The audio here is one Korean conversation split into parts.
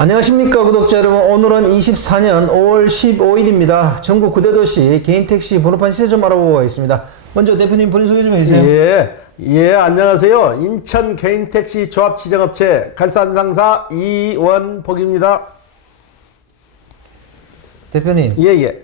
안녕하십니까 구독자 여러분. 오늘은 24년 5월 15일입니다. 전국 9대 도시 개인 택시 번호판 시세 좀 알아보고 가겠습니다. 먼저 대표님 본인 소개 좀 해주세요. 안녕하세요. 인천 개인 택시 조합 지정업체 갈산상사 이원복입니다. 대표님,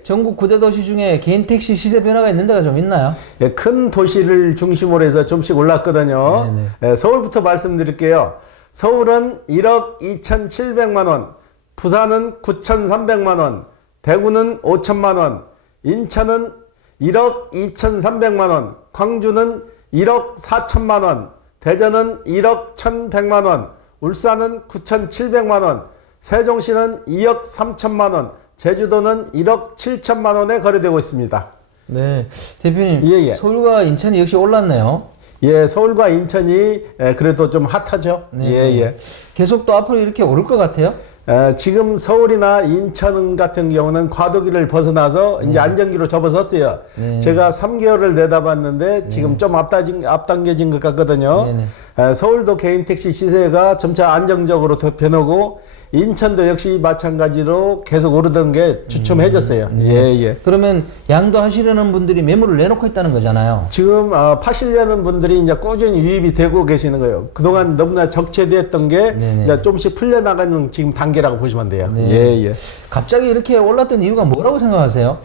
전국 9대 도시 중에 개인 택시 시세 변화가 있는 데가 좀 있나요? 큰 도시를 중심으로 해서 좀씩 올랐거든요. 서울부터 말씀드릴게요. 서울은 1억 2,700만원, 부산은 9,300만원, 대구는 5천만원, 인천은 1억 2,300만원, 광주는 1억 4천만원, 대전은 1억 1,100만원, 울산은 9,700만원, 세종시는 2억 3천만원, 제주도는 1억 7천만원에 거래되고 있습니다. 네, 대표님, 서울과 인천이 역시 올랐네요. 서울과 인천이 그래도 좀 핫하죠. 계속 또 앞으로 이렇게 오를 것 같아요? 지금 서울이나 인천 같은 경우는 과도기를 벗어나서 이제 안정기로 접어섰어요. 제가 3개월을 내다봤는데 지금 좀 앞당겨진 것 같거든요. 서울도 개인 택시 시세가 점차 안정적으로 변하고 인천도 역시 마찬가지로 계속 오르던 게 주춤해졌어요. 그러면 양도하시려는 분들이 매물을 내놓고 있다는 거잖아요. 지금 파시려는 분들이 이제 꾸준히 유입이 되고 계시는 거예요. 그동안 너무나 적체됐던 게 이제 조금씩 풀려나가는 지금 단계라고 보시면 돼요. 갑자기 이렇게 올랐던 이유가 뭐라고 생각하세요?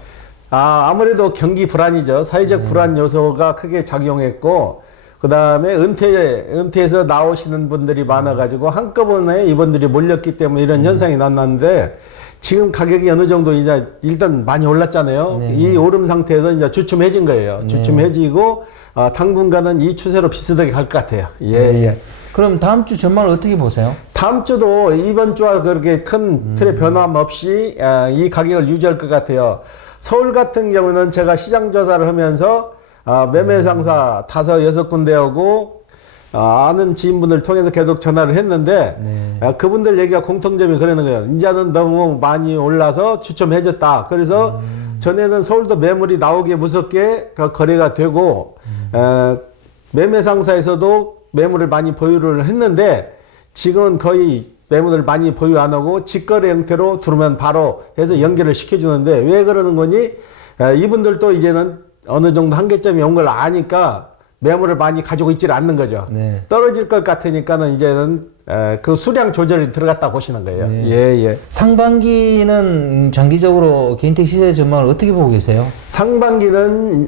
아무래도 경기 불안이죠. 사회적 불안 요소가 크게 작용했고, 그 다음에 은퇴해서 나오시는 분들이 많아가지고 한꺼번에 이분들이 몰렸기 때문에 이런 현상이 났는데, 지금 가격이 어느 정도 이제 일단 많이 올랐잖아요. 이 오름 상태에서 이제 주춤해진 거예요. 주춤해지고, 당분간은 이 추세로 비슷하게 갈 것 같아요. 그럼 다음 주 전망을 어떻게 보세요? 다음 주도 이번 주와 그렇게 큰 틀의 변함 없이 이 가격을 유지할 것 같아요. 서울 같은 경우는 제가 시장 조사를 하면서 매매 상사 5, 6군데하고 아는 지인분들 통해서 계속 전화를 했는데 그분들 얘기가 공통점이 그러는 거예요. 이제는 너무 많이 올라서 주춤해졌다. 그래서 전에는 서울도 매물이 나오기 무섭게 거래가 되고 매매 상사에서도 매물을 많이 보유를 했는데 지금은 거의 매물을 많이 보유 안 하고 직거래 형태로 들어오면 바로 해서 연결을 시켜주는데, 왜 그러는 거니? 이분들도 이제는 어느 정도 한계점이 온 걸 아니까 매물을 많이 가지고 있지를 않는 거죠. 떨어질 것 같으니까는 이제는 그 수량 조절이 들어갔다 보시는 거예요. 상반기는 장기적으로 개인 택시 시세 전망을 어떻게 보고 계세요? 상반기는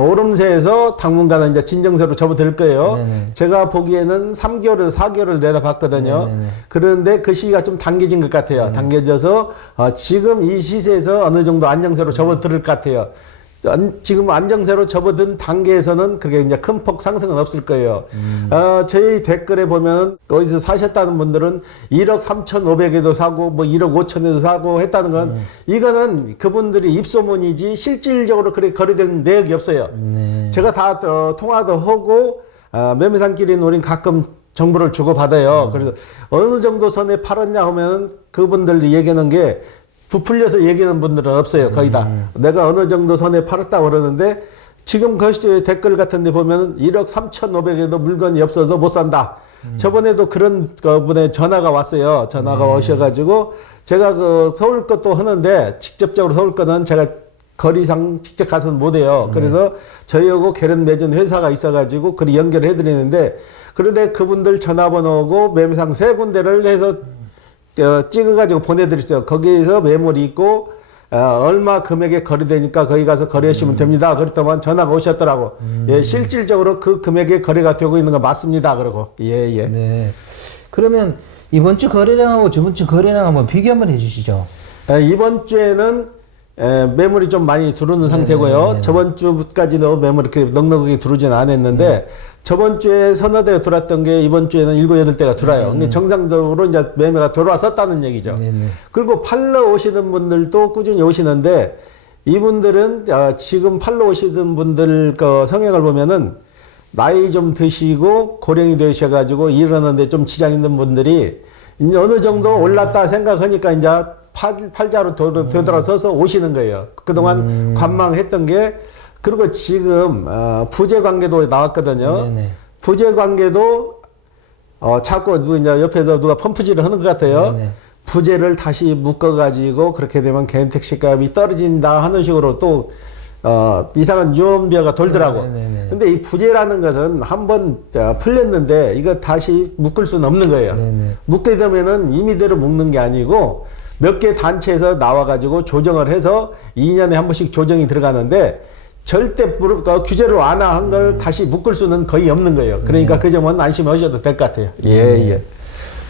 오름세에서 당분간은 이제 진정세로 접어들 거예요. 제가 보기에는 3개월에서 4개월을 내다봤거든요. 그런데 그 시기가 좀 당겨진 것 같아요. 당겨져서 지금 이 시세에서 어느 정도 안정세로 접어들 것 같아요. 지금 안정세로 접어든 단계에서는 그게 이제 큰 폭 상승은 없을 거예요. 저희 댓글에 보면 거기서 사셨다는 분들은 1억 3,500에도 사고 뭐 1억 5천에도 사고 했다는 건 이거는 그분들이 입소문이지 실질적으로 그렇게 거래된 내역이 없어요. 제가 다 통화도 하고 매매상끼리는 우린 가끔 정보를 주고받아요. 그래서 어느 정도 선에 팔았냐 하면 그분들이 얘기하는 게 부풀려서 얘기하는 분들은 없어요. 거의 다. 내가 어느 정도 선에 팔았다고 그러는데, 지금 그 댓글 같은 데 보면 1억 3,500에도 물건이 없어서 못 산다. 저번에도 그런 분의 전화가 왔어요. 전화가 오셔가지고, 제가 그 서울 것도 하는데, 직접적으로 서울 거는 제가 거리상 직접 가서는 못 해요. 그래서 저희하고 결연 맺은 회사가 있어가지고, 그리 연결을 해드리는데, 그런데 그분들 전화번호고 매매상 3군데를 해서 찍어가지고 보내드렸어요. 거기에서 매물이 있고 얼마 금액에 거래되니까 거기 가서 거래하시면 됩니다. 그랬더만 전화가 오셨더라고. 실질적으로 그 금액에 거래가 되고 있는 거 맞습니다. 그러고 그러면 이번 주 거래량하고 저번 주 거래량 한번 비교 한번 해주시죠. 이번 주에는 매물이 좀 많이 들어오는 상태고요. 저번 주까지도 매물이 그렇게 넉넉하게 들어오지는 않았는데 저번 주에 서너 대가 들어왔던 게 이번 주에는 7, 8대가 들어와요. 근데 정상적으로 이제 매매가 들어왔었다는 얘기죠. 그리고 팔러 오시는 분들도 꾸준히 오시는데, 이분들은 지금 팔러 오시는 분들 그 성향을 보면은 나이 좀 드시고 고령이 되셔가지고 일하는데 좀 지장 있는 분들이 어느 정도 올랐다 생각하니까 이제 팔자로 되돌아서서 오시는 거예요. 그동안 관망했던 게. 그리고 지금 부재 관계도 나왔거든요. 부재 관계도 자꾸 누가 이제 옆에서 누가 펌프질을 하는 것 같아요. 부재를 다시 묶어가지고 그렇게 되면 개인 택시 값이 떨어진다 하는 식으로 또 이상한 유언비어가 돌더라고. 네네네. 근데 이 부재라는 것은 한번 풀렸는데 이거 다시 묶을 수는 없는 거예요. 네네. 묶게 되면은 임의대로 묶는 게 아니고 몇 개 단체에서 나와가지고 조정을 해서 2년에 한 번씩 조정이 들어가는데 절대 규제를 완화한 걸 다시 묶을 수는 거의 없는 거예요. 그러니까 그 점은 안심하셔도 될 것 같아요. 예.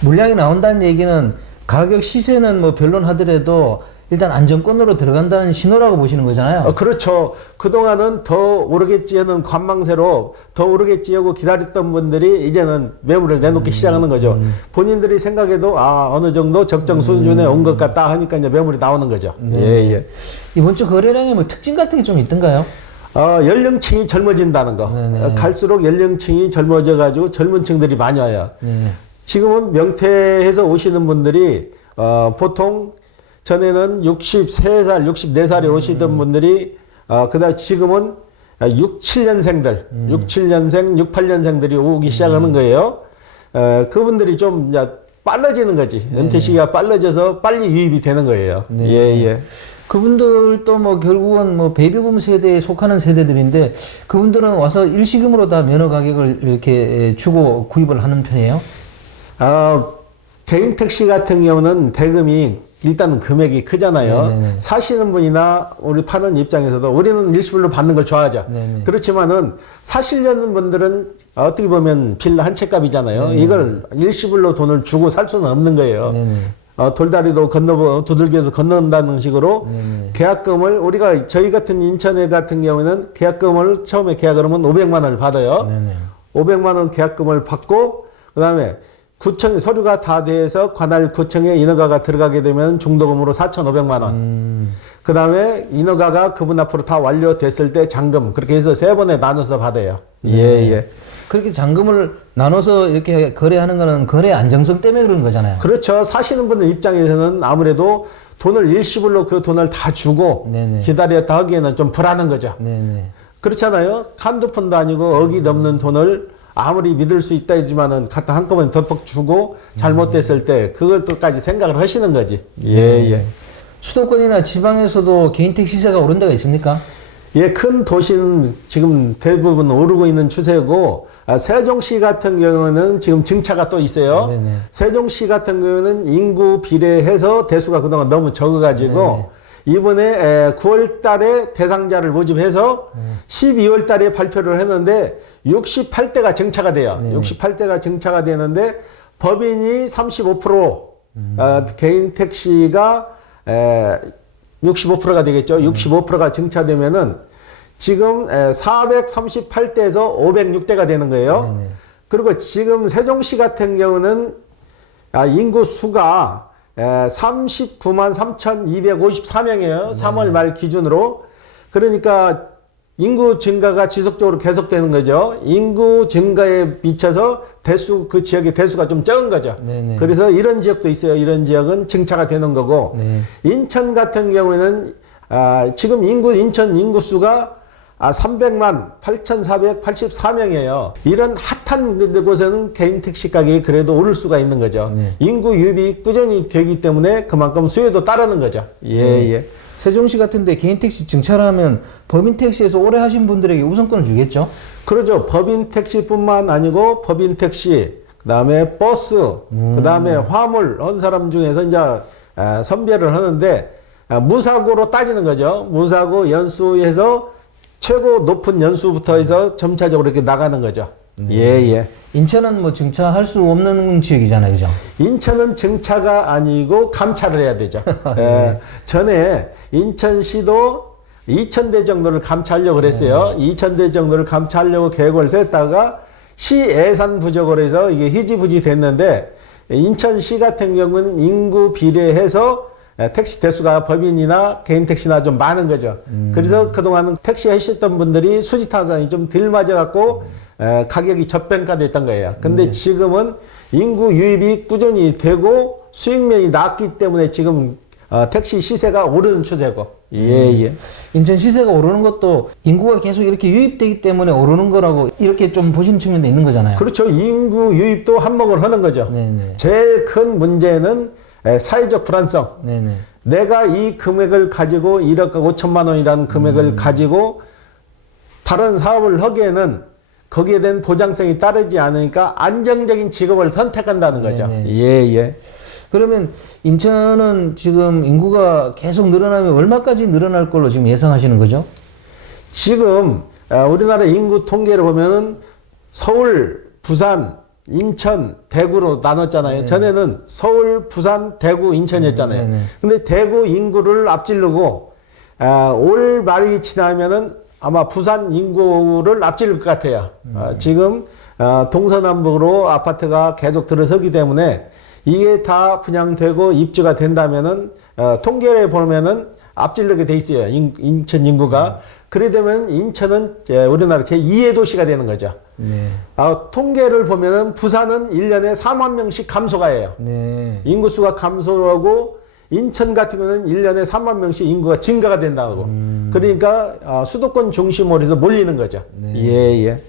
물량이 나온다는 얘기는 가격 시세는 뭐 변론하더라도 일단 안정권으로 들어간다는 신호라고 보시는 거잖아요. 그렇죠. 그동안은 더 오르겠지 하는 관망세로 더 오르겠지 하고 기다렸던 분들이 이제는 매물을 내놓기 시작하는 거죠. 본인들이 생각해도 어느 정도 적정 수준에 온 것 같다 하니까 이제 매물이 나오는 거죠. 예. 이번 주 거래량에 뭐 특징 같은 게 좀 있던가요? 연령층이 젊어진다는 거. 네네. 갈수록 연령층이 젊어져 가지고 젊은 층들이 많이 와요. 네. 지금은 명태에서 오시는 분들이 보통 전에는 63살, 64살에 오시던 분들이 그다음 지금은 6, 7년생들, 6, 7년생, 6, 8년생들이 오기 시작하는 거예요. 그분들이 좀 이제 빨라지는 거지. 은퇴 시기가 빨라져서 빨리 유입이 되는 거예요. 네. 예. 그분들도 뭐 결국은 뭐 베이비붐 세대에 속하는 세대들인데 그분들은 와서 일시금으로 다 면허 가격을 이렇게 주고 구입을 하는 편이에요? 개인 택시 같은 경우는 대금이 일단은 금액이 크잖아요. 네네네. 사시는 분이나 우리 파는 입장에서도 우리는 일시불로 받는 걸 좋아하죠. 네네. 그렇지만은 사시려는 분들은 어떻게 보면 빌라 한 채 값이잖아요. 네네. 이걸 일시불로 돈을 주고 살 수는 없는 거예요. 네네. 돌다리도 두들겨서 건너온다는 식으로 계약금을 우리가 저희 같은 인천에 같은 경우에는 계약금을 처음에 계약을 하면 500만 원을 받아요. 네네. 500만 원 계약금을 받고 그다음에 구청 서류가 다 돼서 관할 구청에 인허가가 들어가게 되면 중도금으로 4,500만 원. 그다음에 인허가가 그분 앞으로 다 완료됐을 때 잔금 그렇게 해서 3번에 나눠서 받아요. 예. 그렇게 잔금을 나눠서 이렇게 거래하는 거는 거래 안정성 때문에 그런 거잖아요. 그렇죠. 사시는 분들 입장에서는 아무래도 돈을 일시불로 그 돈을 다 주고 네네. 기다렸다 하기에는 좀 불안한 거죠. 네네. 그렇잖아요. 한두 푼도 아니고 억이 넘는 돈을 아무리 믿을 수 있다 했지만은 갖다 한꺼번에 덮어 주고 잘못됐을 때 그걸 또까지 생각을 하시는 거지. 예. 수도권이나 지방에서도 개인 택시세가 오른 데가 있습니까? 예, 큰 도시는 지금 대부분 오르고 있는 추세고, 세종시 같은 경우는 지금 증차가 또 있어요. 네네. 세종시 같은 경우는 인구 비례해서 대수가 그동안 너무 적어가지고, 이번에 9월 달에 대상자를 모집해서 12월 달에 발표를 했는데, 68대가 증차가 돼요. 68대가 증차가 되는데, 법인이 35%, 개인 택시가 65%가 되겠죠. 65%가 증차되면은 지금 438대에서 506대가 되는 거예요. 그리고 지금 세종시 같은 경우는 인구 수가 39만 3,254명이에요. 3월 말 기준으로. 그러니까 인구 증가가 지속적으로 계속되는 거죠. 인구 증가에 미쳐서 대수, 그 지역의 대수가 좀 적은 거죠. 네네. 그래서 이런 지역도 있어요. 이런 지역은 증차가 되는 거고. 네. 인천 같은 경우에는, 지금 인천 인구수가 300만 8,484명이에요. 이런 핫한 곳에는 개인 택시 가격이 그래도 오를 수가 있는 거죠. 인구 유입이 꾸준히 되기 때문에 그만큼 수요도 따르는 거죠. 예. 세종시 같은데 개인 택시 증차하면 법인 택시에서 오래 하신 분들에게 우선권을 주겠죠? 그러죠. 법인 택시뿐만 아니고 법인 택시, 그다음에 버스, 그다음에 화물 한 사람 중에서 이제 선별을 하는데 무사고로 따지는 거죠. 무사고 연수에서 최고 높은 연수부터 해서 점차적으로 이렇게 나가는 거죠. 예. 인천은 뭐 증차할 수 없는 지역이잖아요, 그죠? 인천은 증차가 아니고 감차를 해야 되죠. 전에 인천시도 2,000대 정도를 감차하려고 그랬어요. 2,000대 정도를 감차하려고 계획을 세웠다가 시 예산 부족으로 해서 이게 희지부지 됐는데 인천시 같은 경우는 인구 비례해서 택시 대수가 법인이나 개인 택시나 좀 많은 거죠. 그래서 그동안은 택시 하셨던 분들이 수지타산이 좀 덜 맞아갖고 가격이 저평가됐던 거예요. 근데 지금은 인구 유입이 꾸준히 되고 수익면이 낮기 때문에 지금 택시 시세가 오르는 추세고. 예. 인천 시세가 오르는 것도 인구가 계속 이렇게 유입되기 때문에 오르는 거라고 이렇게 좀 보시는 측면도 있는 거잖아요. 그렇죠. 인구 유입도 한몫을 하는 거죠. 네네. 제일 큰 문제는 사회적 불안성. 네네. 내가 이 금액을 가지고 1억 5천만 원이라는 금액을 가지고 다른 사업을 하기에는 거기에 대한 보장성이 따르지 않으니까 안정적인 직업을 선택한다는 거죠. 네네. 예, 예. 그러면 인천은 지금 인구가 계속 늘어나면 얼마까지 늘어날 걸로 지금 예상하시는 거죠? 지금 우리나라 인구 통계를 보면은 서울, 부산, 인천, 대구로 나눴잖아요. 네. 전에는 서울, 부산, 대구, 인천이었잖아요. 네. 근데 대구 인구를 앞지르고 올 말이 지나면은 아마 부산 인구를 앞질 것 같아요. 지금 동서남북으로 아파트가 계속 들어서기 때문에 이게 다 분양되고 입주가 된다면은 통계를 보면은 앞질르게 돼 있어요. 인천 인구가. 그래 되면 인천은 우리나라 제2의 도시가 되는 거죠. 네. 통계를 보면은 부산은 1년에 4만 명씩 감소가 해요. 네. 인구수가 감소하고 인천 같은 경우는 1년에 3만 명씩 인구가 증가가 된다고. 그러니까 수도권 중심으로 해서 몰리는 거죠. 네. 예, 예.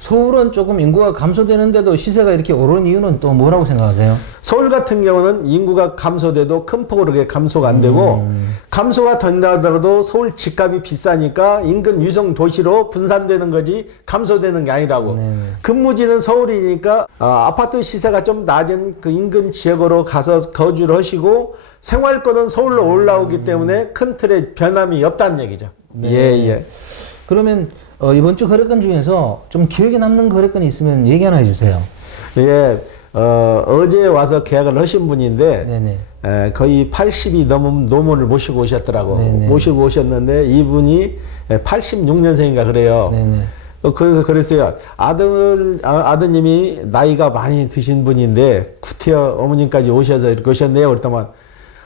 서울은 조금 인구가 감소되는데도 시세가 이렇게 오른 이유는 또 뭐라고 생각하세요? 서울 같은 경우는 인구가 감소돼도 큰 폭으로 그렇게 감소가 안 되고 감소가 된다 하더라도 서울 집값이 비싸니까 인근 유성 도시로 분산되는 거지 감소되는 게 아니라고. 네. 근무지는 서울이니까 아파트 시세가 좀 낮은 그 인근 지역으로 가서 거주를 하시고 생활권은 서울로 올라오기 때문에 큰 틀의 변함이 없다는 얘기죠. 네. 예, 예. 그러면 이번 주 거래건 중에서 좀 기억에 남는 거래건이 있으면 얘기 하나 해주세요. 예, 어제 와서 계약을 하신 분인데, 네네. 거의 80이 넘은 노모를 모시고 오셨더라고. 네네. 모시고 오셨는데, 이분이 86년생인가 그래요. 네네. 그래서 그랬어요. 아드님이 나이가 많이 드신 분인데, 구태여 어머님까지 오셔서 이렇게 오셨네요. 그랬더만,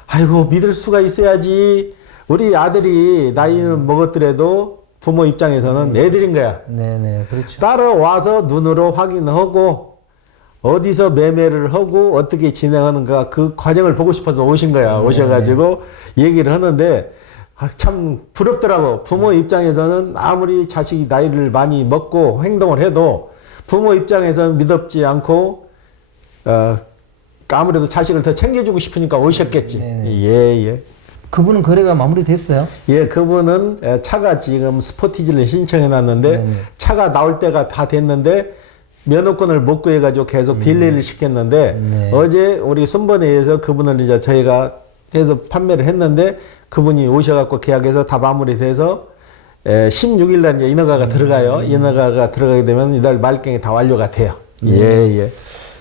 아이고, 믿을 수가 있어야지. 우리 아들이 나이는 먹었더라도 부모 입장에서는 애들인 거야. 네네. 그렇죠. 따라와서 눈으로 확인하고 어디서 매매를 하고 어떻게 진행하는가 그 과정을 보고 싶어서 오신 거야. 오셔가지고 얘기를 하는데 참 부럽더라고. 부모 입장에서는 아무리 자식이 나이를 많이 먹고 행동을 해도 부모 입장에서는 믿었지 않고 아무래도 자식을 더 챙겨주고 싶으니까 오셨겠지. 예, 예. 그분은 거래가 마무리됐어요? 예, 그분은 차가 지금 스포티지를 신청해 놨는데 차가 나올 때가 다 됐는데 면허권을 못 구해가지고 계속 딜레이를 시켰는데 어제 우리 순번회에서 그분을 이제 저희가 해서 판매를 했는데 그분이 오셔갖고 계약해서 다 마무리돼서 16일날 이제 인허가가 들어가요. 인허가가 들어가게 되면 이달 말경에 다 완료가 돼요. 예, 예.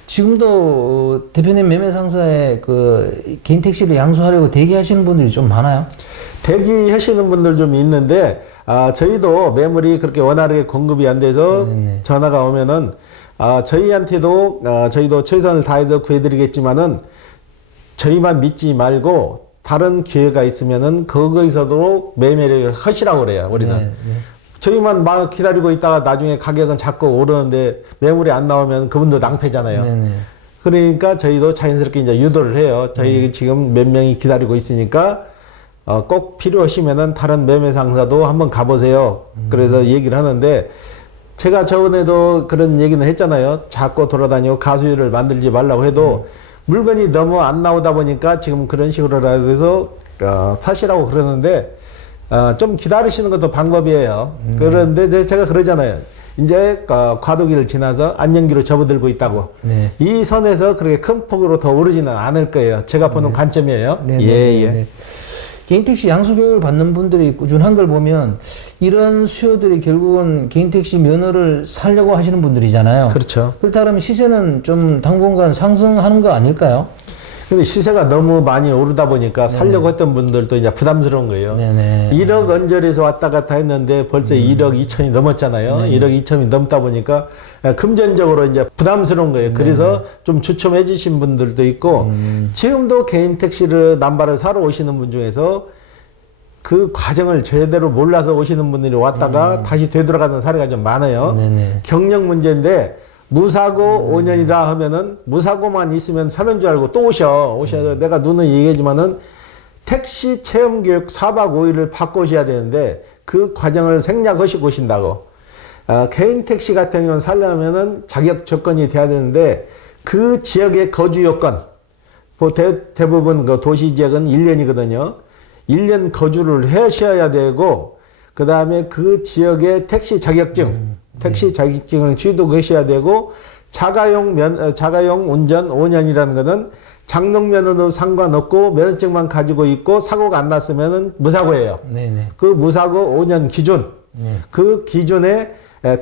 지금도 대표님 매매 상사에 그 개인 택시를 양수하려고 대기하시는 분들이 좀 많아요? 대기하시는 분들 좀 있는데 저희도 매물이 그렇게 원활하게 공급이 안 돼서 전화가 오면은 저희한테도 저희도 최선을 다해서 구해드리겠지만은 저희만 믿지 말고 다른 기회가 있으면은 거기서도 매매를 하시라고 그래요. 우리는. 저희만 막 기다리고 있다가 나중에 가격은 자꾸 오르는데 매물이 안 나오면 그분도 낭패잖아요. 네네. 그러니까 저희도 자연스럽게 이제 유도를 해요. 저희 지금 몇 명이 기다리고 있으니까 꼭 필요하시면은 다른 매매 상사도 한번 가보세요. 그래서 얘기를 하는데 제가 저번에도 그런 얘기는 했잖아요. 자꾸 돌아다니고 가수일을 만들지 말라고 해도 물건이 너무 안 나오다 보니까 지금 그런 식으로 해서 사시라고 그러는데 좀 기다리시는 것도 방법이에요. 그런데 제가 그러잖아요. 이제 과도기를 지나서 안정기로 접어들고 있다고. 네. 이 선에서 그렇게 큰 폭으로 더 오르지는 않을 거예요. 제가 보는 관점이에요. 네네. 예, 예. 네. 개인 택시 양수 교육을 받는 분들이 꾸준한 걸 보면 이런 수요들이 결국은 개인 택시 면허를 사려고 하시는 분들이잖아요. 그렇죠. 그렇다 그러면 시세는 좀 당분간 상승하는 거 아닐까요? 근데 시세가 너무 많이 오르다 보니까 살려고 했던 분들도 이제 부담스러운 거예요. 네네. 1억 언저리에서 왔다 갔다 했는데 벌써 1억 2천이 넘었잖아요. 1억 2천이 넘다 보니까 금전적으로 이제 부담스러운 거예요. 그래서 좀 추첨해 주신 분들도 있고 지금도 개인 택시를 남발을 사러 오시는 분 중에서 그 과정을 제대로 몰라서 오시는 분들이 왔다가 다시 되돌아가는 사례가 좀 많아요. 네네. 경력 문제인데 무사고 5년이라 하면은 무사고만 있으면 사는 줄 알고 또 오셔서 내가 눈은 얘기하지만은 택시 체험교육 4박 5일을 받고 오셔야 되는데 그 과정을 생략하시고 오신다고. 개인 택시 같은 경우는 살려면은 자격 조건이 돼야 되는데 그 지역의 거주 요건 대부분 그 도시 지역은 1년이거든요. 1년 거주를 하셔야 되고, 그 다음에 그 지역의 택시 자격증, 택시 자격증을 취득하셔야 되고, 자가용 운전 5년이라는 것은 장롱면허도 상관없고 면허증만 가지고 있고 사고가 안 났으면 무사고예요. 네네. 그 무사고 5년 기준, 그 기준에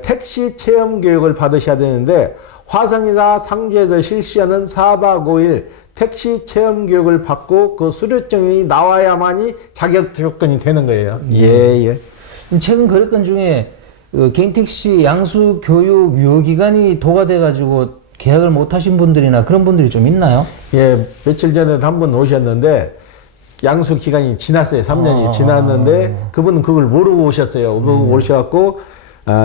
택시 체험 교육을 받으셔야 되는데, 화성이나 상주에서 실시하는 4박 5일 택시 체험 교육을 받고 그 수료증이 나와야만이 자격 조건이 되는 거예요. 예. 최근 거래건 중에 개인 택시 양수 교육 유효기간이 도가돼가지고 계약을 못 하신 분들이나 그런 분들이 좀 있나요? 예, 며칠 전에도 한 분 오셨는데, 양수 기간이 지났어요. 3년이 지났는데, 그분은 그걸 모르고 오셨어요. 모르고 오셔갖고,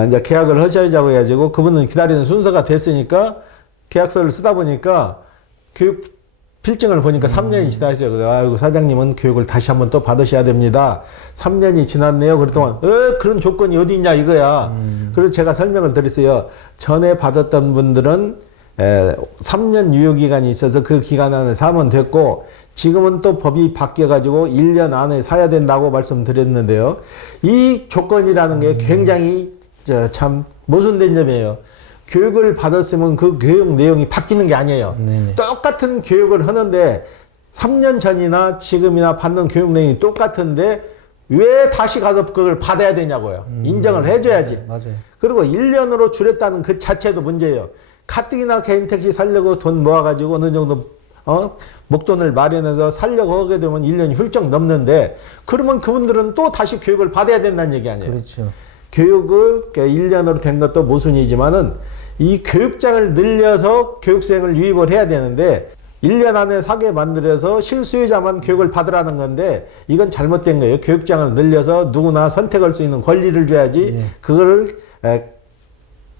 이제 계약을 하셔야자고 해가지고, 그분은 기다리는 순서가 됐으니까, 계약서를 쓰다 보니까, 교육 필증을 보니까 3년이 지났어요. 그래서, 아이고, 사장님은 교육을 다시 한번 또 받으셔야 됩니다. 3년이 지났네요. 그랬더니, 그런 조건이 어디 있냐, 이거야. 그래서 제가 설명을 드렸어요. 전에 받았던 분들은 3년 유효기간이 있어서 그 기간 안에 사면 됐고, 지금은 또 법이 바뀌어가지고 1년 안에 사야 된다고 말씀드렸는데요. 이 조건이라는 게 굉장히 참 모순된 점이에요. 교육을 받았으면 그 교육 내용이 바뀌는 게 아니에요. 네네. 똑같은 교육을 하는데 3년 전이나 지금이나 받는 교육 내용이 똑같은데 왜 다시 가서 그걸 받아야 되냐고요. 인정을 해줘야지. 맞아요. 그리고 1년으로 줄였다는 그 자체도 문제예요. 가뜩이나 개인 택시 살려고 돈 모아가지고 어느 정도 목돈을 마련해서 살려고 하게 되면 1년이 훌쩍 넘는데, 그러면 그분들은 또 다시 교육을 받아야 된다는 얘기 아니에요. 그렇죠. 교육을 1년으로 된 것도 모순이지만은 이 교육장을 늘려서 교육생을 유입을 해야 되는데 1년 안에 사게 만들어서 실수요자만 교육을 받으라는 건데, 이건 잘못된 거예요. 교육장을 늘려서 누구나 선택할 수 있는 권리를 줘야지 그걸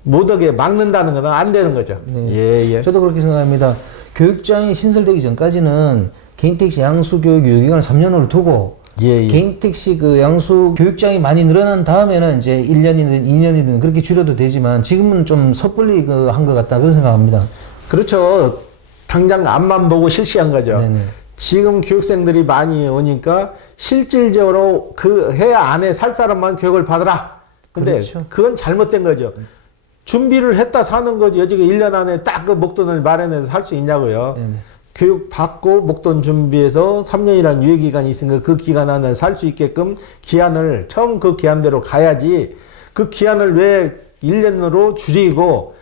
못하게 막는다는 건 안 되는 거죠. 네. 예. 저도 그렇게 생각합니다. 교육장이 신설되기 전까지는 개인택시 양수교육 유효기간을 3년으로 두고 개인택시 그 양수 교육장이 많이 늘어난 다음에는 이제 1년이든 2년이든 그렇게 줄여도 되지만 지금은 좀 섣불리 한 것 같다 그런 생각합니다. 그렇죠. 당장 앞만 보고 실시한 거죠. 네네. 지금 교육생들이 많이 오니까 실질적으로 그 해 안에 살 사람만 교육을 받으라. 근데 그렇죠. 그건 잘못된 거죠. 준비를 했다 사는 거지. 어떻게 1년 안에 딱 그 목돈을 마련해서 살 수 있냐고요. 네네. 교육 받고 목돈 준비해서 3년이라는 유예기간이 있으니까 그 기간 안에 살 수 있게끔 기한을 처음 그 기한대로 가야지, 그 기한을 왜 1년으로 줄이고,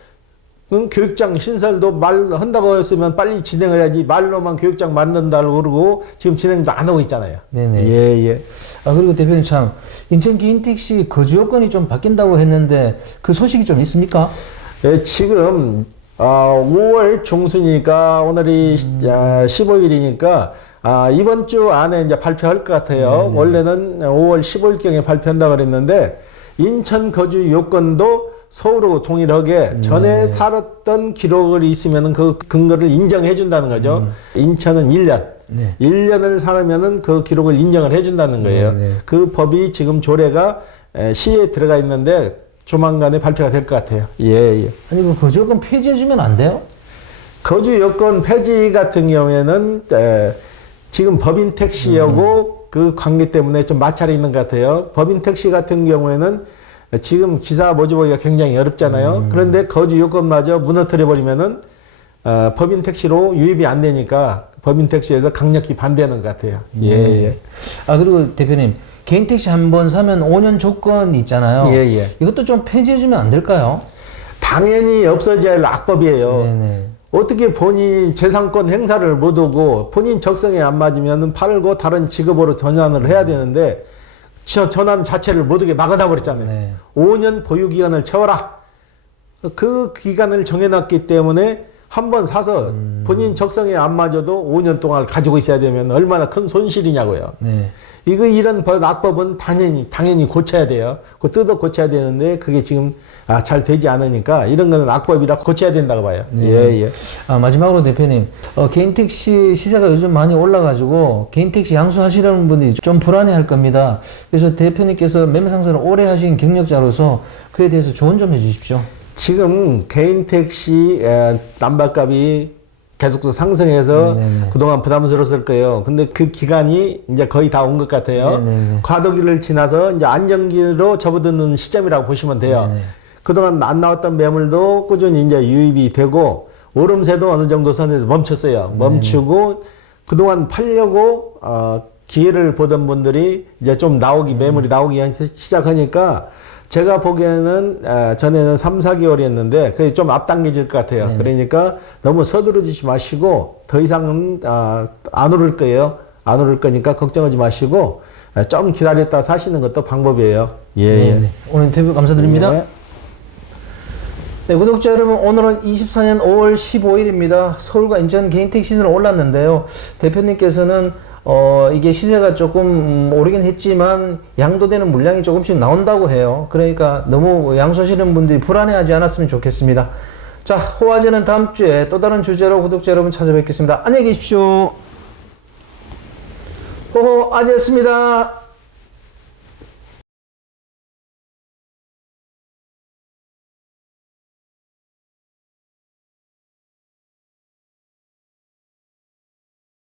교육장 신설도 한다고 했으면 빨리 진행을 해야지, 말로만 교육장 만든다고 그러고 지금 진행도 안 하고 있잖아요. 네네. 예. 그리고 대표님 참, 인천 개인택시 거주 요건이 좀 바뀐다고 했는데 그 소식이 좀 있습니까? 예, 지금 5월 중순이니까 오늘이 15일이니까 이번 주 안에 이제 발표할 것 같아요. 원래는 5월 15일경에 발표한다고 그랬는데, 인천 거주 요건도 서울하고 동일하게 전에 살았던 기록이 있으면은 그 근거를 인정해 준다는 거죠. 인천은 1년. 1년을 살면은 그 기록을 인정을 해 준다는 거예요. 그 법이 지금 조례가 시에 들어가 있는데 조만간에 발표가 될 것 같아요. 예. 아니, 그 거주 요건 폐지해주면 안 돼요? 거주 요건 폐지 같은 경우에는 지금 법인 택시하고 그 관계 때문에 좀 마찰이 있는 것 같아요. 법인 택시 같은 경우에는 지금 기사 모집하기가 굉장히 어렵잖아요. 그런데 거주 요건마저 무너뜨려 버리면은 법인 택시로 유입이 안 되니까 법인 택시에서 강력히 반대하는 것 같아요. 예. 그리고 대표님, 개인 택시 한 번 사면 5년 조건이 있잖아요. 예. 이것도 좀 폐지해주면 안 될까요? 당연히 없어져야 할 악법이에요. 네네. 어떻게 본인 재산권 행사를 못하고 본인 적성에 안 맞으면 팔고 다른 직업으로 전환을 해야 되는데 전환 자체를 못하게 막아놔 버렸잖아요. 네. 5년 보유기간을 채워라. 그 기간을 정해놨기 때문에 한 번 사서 본인 적성에 안 맞아도 5년 동안 가지고 있어야 되면 얼마나 큰 손실이냐고요. 네. 이런 악법은 당연히 고쳐야 돼요. 뜯어 고쳐야 되는데 그게 지금 잘 되지 않으니까 이런 거는 악법이라 고쳐야 된다고 봐요. 예. 마지막으로 대표님, 개인 택시 시세가 요즘 많이 올라가지고 개인 택시 양수하시려는 분들이 좀 불안해할 겁니다. 그래서 대표님께서 매매 상사를 오래 하신 경력자로서 그에 대해서 조언 좀 해주십시오. 지금 개인 택시 남발값이 계속 또 상승해서 그동안 부담스러웠을 거예요. 근데 그 기간이 이제 거의 다 온 것 같아요. 과도기를 지나서 이제 안정기로 접어드는 시점이라고 보시면 돼요. 그동안 안 나왔던 매물도 꾸준히 이제 유입이 되고 오름세도 어느 정도 선에서 멈췄어요. 멈추고 그동안 팔려고 기회를 보던 분들이 이제 좀 매물이 나오기 시작하니까 제가 보기에는 전에는 3, 4개월이었는데 그게 좀 앞당겨질 것 같아요. 그러니까 너무 서두르지 마시고 더 이상은 안 오를 거예요. 안 오를 거니까 걱정하지 마시고 좀 기다렸다 사시는 것도 방법이에요. 예. 오늘 인터뷰 감사드립니다. 예. 네, 구독자 여러분, 오늘은 24년 5월 15일입니다. 서울과 인천 개인택 시세는 올랐는데요. 대표님께서는 이게 시세가 조금 오르긴 했지만 양도되는 물량이 조금씩 나온다고 해요. 그러니까 너무 양소하시는 분들이 불안해하지 않았으면 좋겠습니다. 자, 호화제는 다음 주에 또 다른 주제로 구독자 여러분 찾아뵙겠습니다. 안녕히 계십시오. 호호아제였습니다.